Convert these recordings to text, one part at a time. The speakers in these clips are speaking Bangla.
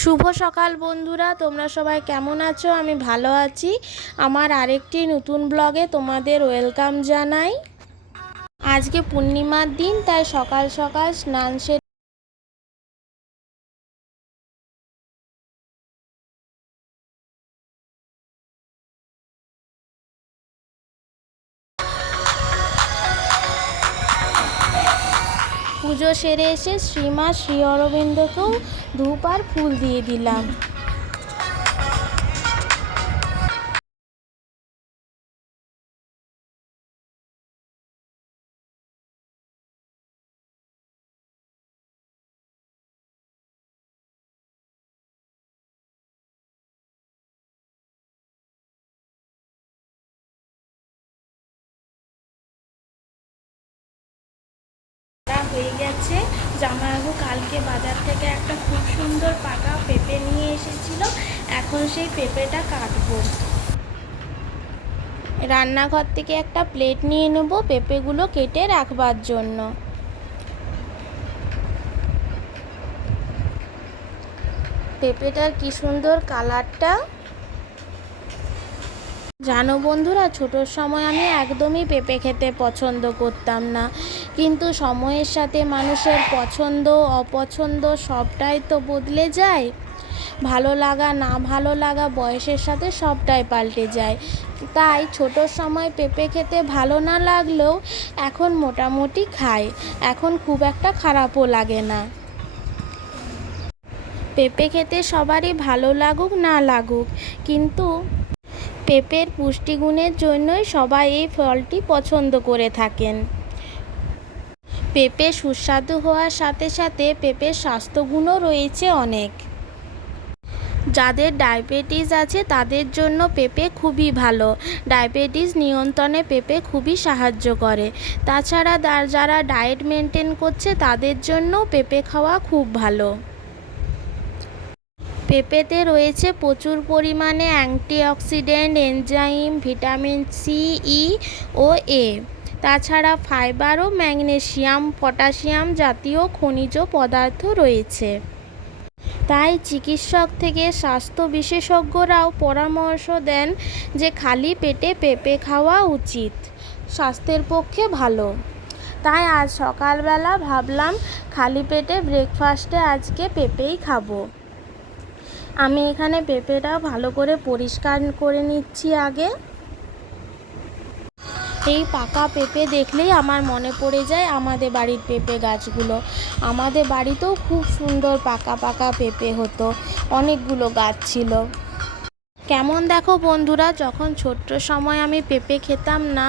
শুভ সকাল বন্ধুরা, তোমরা সবাই কেমন আছো? আমি ভালো আছি। আমার আরেকটি নতুন ব্লগে তোমাদের ওয়েলকাম জানাই। আজকে পূর্ণিমার দিন, তাই সকাল সকাল স্নান সেরে পুজো সেরে এসে শ্রীমা শ্রী অরবিন্দকেও ধূপ আর ফুল দিয়ে দিলাম। হয়ে গেছে। জামাইবাবু কালকে বাজার থেকে একটা খুব সুন্দর পাকা পেঁপে নিয়ে এসেছিল। এখন সেই পেঁপেটা কাটবো। রান্নাঘর থেকে একটা প্লেট নিয়ে নেব পেঁপেগুলো কেটে রাখবার জন্য। পেঁপেটার কি সুন্দর কালারটা। জানো বন্ধুরা, ছোটোর সময় আমি একদমই পেঁপে খেতে পছন্দ করতাম না, কিন্তু সময়ের সাথে মানুষের পছন্দ অপছন্দ সবটাই তো বদলে যায়। ভালো লাগা না ভালো লাগা বয়সের সাথে সবটাই পাল্টে যায়। তাই ছোটোর সময় পেঁপে খেতে ভালো না লাগলেও এখন মোটামুটি খাই। এখন খুব একটা খারাপও লাগে না। পেঁপে খেতে সবারই ভালো লাগুক না লাগুক, কিন্তু পেঁপের পুষ্টিগুণের জন্যই সবাই এই ফলটি পছন্দ করে থাকেন। পেঁপে সুস্বাদু হওয়ার সাথে সাথে পেঁপের স্বাস্থ্যগুণও রয়েছে অনেক। যাদের ডায়াবেটিস আছে তাদের জন্য পেঁপে খুবই ভালো। ডায়াবেটিস নিয়ন্ত্রণে পেঁপে খুবই সাহায্য করে। তাছাড়া যারা ডায়েট মেনটেন করছে তাদের জন্য পেঁপে খাওয়া খুব ভালো। পেঁপেতে রয়েছে প্রচুর পরিমাণে অ্যান্টিঅক্সিডেন্ট, এনজাইম, ভিটামিন সি, ই ও এ। তাছাড়া ফাইবার ও ম্যাগনেসিয়াম, পটাশিয়াম জাতীয় খনিজ পদার্থ রয়েছে। তাই চিকিৎসক থেকে স্বাস্থ্য বিশেষজ্ঞরাও পরামর্শ দেন যে খালি পেটে পেঁপে খাওয়া উচিত, স্বাস্থ্যের পক্ষে ভালো। তাই আজ সকালবেলা ভাবলাম খালি পেটে ব্রেকফাস্টে আজকে পেঁপেই খাবো। আমি এখানে পেঁপেটা ভালো করে পরিষ্কার করে নিচ্ছি আগে। এই পাকা পেঁপে দেখলেই আমার মনে পড়ে যায় আমাদের বাড়ির পেঁপে গাছগুলো। আমাদের বাড়িতেও খুব সুন্দর পাকা পাকা পেঁপে হতো, অনেকগুলো গাছ ছিল। কেমন দেখো বন্ধুরা, যখন ছোট্ট সময় আমি পেঁপে খেতাম না,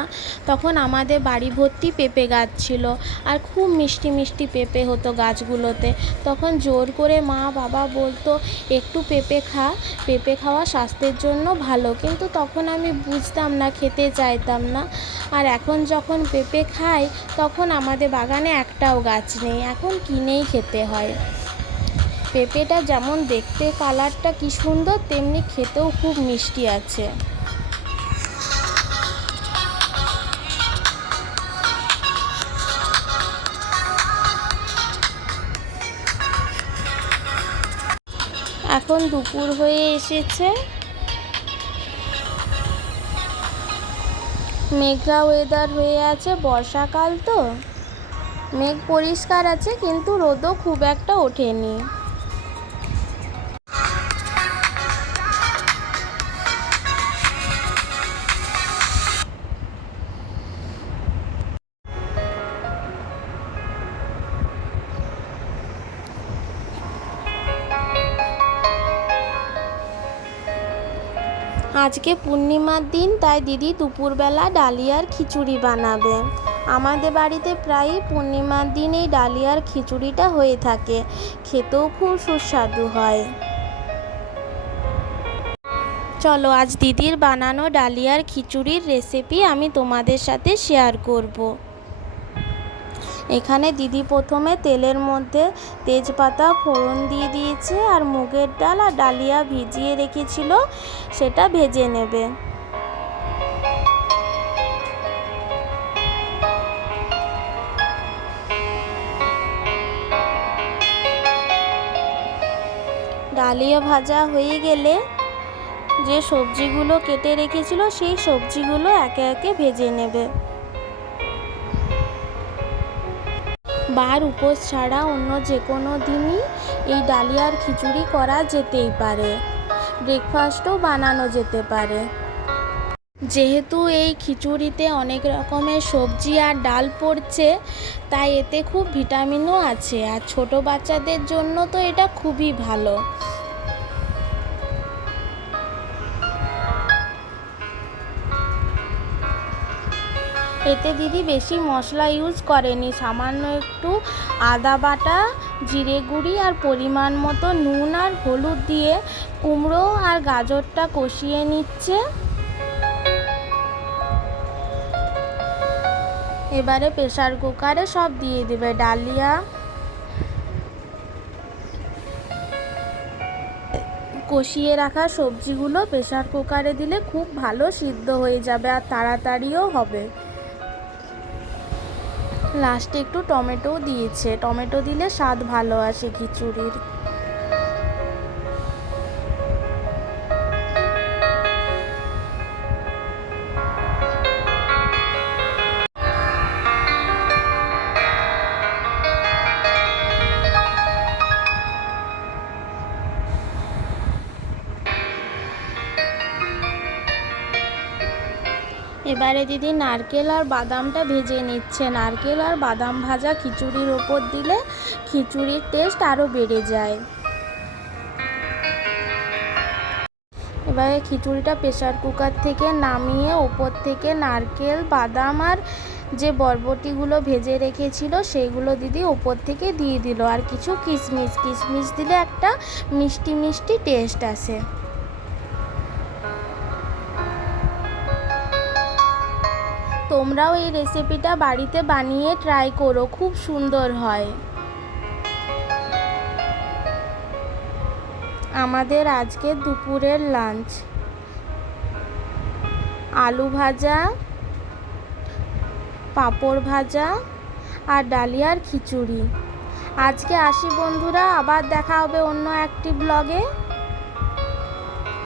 তখন আমাদের বাড়ি ভর্তি পেঁপে গাছ ছিল, আর খুব মিষ্টি মিষ্টি পেঁপে হতো গাছগুলোতে। তখন জোর করে মা বাবা বলতো একটু পেঁপে খা, পেঁপে খাওয়া স্বাস্থ্যের জন্য ভালো, কিন্তু তখন আমি বুঝতাম না, খেতে চাইতাম না। আর এখন যখন পেঁপে খাই তখন আমাদের বাগানে একটাও গাছ নেই, এখন কিনেই খেতে হয়। পেঁপেটা যেমন দেখতে কালারটা কি সুন্দর, তেমনি খেতেও খুব মিষ্টি আছে। এখন দুপুর হয়ে এসেছে, মেঘলা ওয়েদার হয়ে আছে, বর্ষাকাল তো। মেঘ পরিষ্কার আছে, কিন্তু রোদও খুব একটা ওঠেনি। আজকে পূর্ণিমার দিন, তাই দিদি দুপুরবেলা ডালিয়ার খিচুড়ি বানাবে। আমাদের বাড়িতে প্রায়ই পূর্ণিমার দিন এই ডালিয়ার খিচুড়িটা হয়ে থাকে, খেতেও খুব সুস্বাদু হয়। চলো আজ দিদির বানানো ডালিয়ার খিচুড়ির রেসিপি আমি তোমাদের সাথে শেয়ার করব। এখানে দিদি প্রথমে তেলের মধ্যে তেজপাতা ফোড়ন দিয়ে দিয়েছে, আর মুগের ডাল আর ডালিয়া ভিজিয়ে রেখেছিল সেটা ভেজে নেবে। ডালিয়া ভাজা হয়ে গেলে যে সবজিগুলো কেটে রেখেছিল সেই সবজিগুলো একে একে ভেজে নেবে। বার উপোস ছাড়া অন্য যে কোনো দিনই এই ডালিয়ার খিচুড়ি করা যেতেই পারে, ব্রেকফাস্টও বানানো যেতে পারে। যেহেতু এই খিচুড়িতে অনেক রকমের সবজি আর ডাল পড়ছে, তাই এতে খুব ভিটামিনও আছে, আর ছোট বাচ্চাদের জন্য তো এটা খুবই ভালো। এতে দিদি বেশি মশলা ইউজ করেনি, সামান্য একটু আদা বাটা, জিরে গুঁড়ি আর পরিমাণ মতো নুন আর হলুদ দিয়ে কুমড়ো আর গাজরটা কষিয়ে নিচ্ছে। এবারে প্রেসার কুকারে সব দিয়ে দেবে। ডালিয়া, কষিয়ে রাখা সবজিগুলো প্রেসার কুকারে দিলে খুব ভালো সিদ্ধ হয়ে যাবে আর তাড়াতাড়িও হবে। লাস্টে একটু টমেটো দিয়েছে, টমেটো দিলে স্বাদ ভালো আসে খিচুড়ির। এবারে দিদি নারকেল আর বাদামটা ভেজে নিচ্ছে। নারকেল আর বাদাম ভাজা খিচুড়ির ওপর দিলে খিচুড়ির টেস্ট আরও বেড়ে যায়। এবারে খিচুড়িটা প্রেসার কুকার থেকে নামিয়ে ওপর থেকে নারকেল, বাদাম আর যে বরবটিগুলো ভেজে রেখেছিল সেইগুলো দিদি ওপর থেকে দিয়ে দিল, আর কিছু কিশমিশ দিলে একটা মিষ্টি মিষ্টি টেস্ট আসে। তোমরাও এই রেসিপিটা বাড়িতে বানিয়ে ট্রাই করো, খুব সুন্দর হয়। আমাদের আজকে দুপুরের লাঞ্চ আলু ভাজা, পাঁপড় ভাজা আর ডালিয়ার খিচুড়ি। আজকে আসি বন্ধুরা, আবার দেখা হবে অন্য একটি ব্লগে।